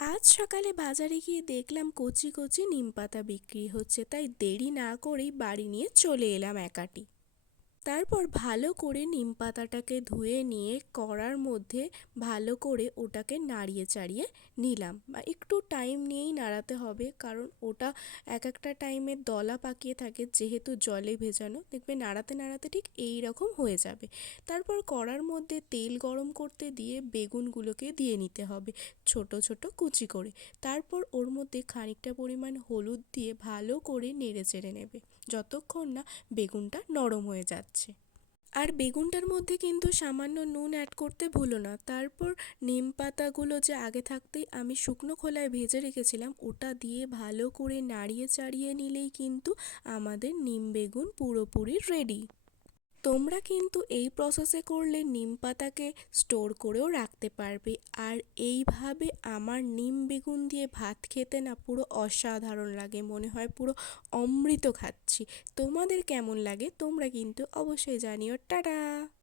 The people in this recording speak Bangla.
আজ সকালে বাজারে গিয়ে দেখলাম কচি কচি নিমপাতা বিক্রি হচ্ছে, তাই দেরি না করেই বাড়ি নিয়ে চলে এলাম একাটি। তারপর ভালো করে নিম পাতাটাকে ধুয়ে নিয়ে কড়ার মধ্যে ভালো করে ওটাকে নাড়িয়ে চাড়িয়ে নিলাম। বা একটু টাইম নিয়েই নাড়াতে হবে, কারণ ওটা এক একটা টাইমে দলা পাকিয়ে থাকে, যেহেতু জলে ভেজানো। দেখবে নাড়াতে নাড়াতে ঠিক এই রকম হয়ে যাবে। তারপর কড়ার মধ্যে তেল গরম করতে দিয়ে বেগুনগুলোকে দিয়ে নিতে হবে, ছোট ছোট কুচি করে। তারপর ওর মধ্যে খানিকটা পরিমাণ হলুদ দিয়ে ভালো করে নেড়ে চেড়ে নেবে, যতক্ষণ না বেগুনটা নরম হয়ে যাচ্ছে। আর বেগুনটার মধ্যে কিন্তু সামান্য নুন অ্যাড করতে ভুলো না। তারপর নিম পাতাগুলো যে আগে থাকতেই আমি শুকনো খোলায় ভেজে রেখেছিলাম, ওটা দিয়ে ভালো করে নাড়িয়ে চাড়িয়ে নিলেই কিন্তু আমাদের নিম বেগুন পুরোপুরি রেডি তোমরা কিন্তু এই প্রসেসে করলে নিম পাতাকে স্টোর করেও রাখতে পারবে। আর এইভাবে আমার নিম বেগুন দিয়ে ভাত খেতে না পুরো অসাধারণ লাগে, মনে হয় পুরো অমৃত খাচ্ছি। তোমাদের কেমন লাগে তোমরা কিন্তু অবশ্যই জানিও। টাটা!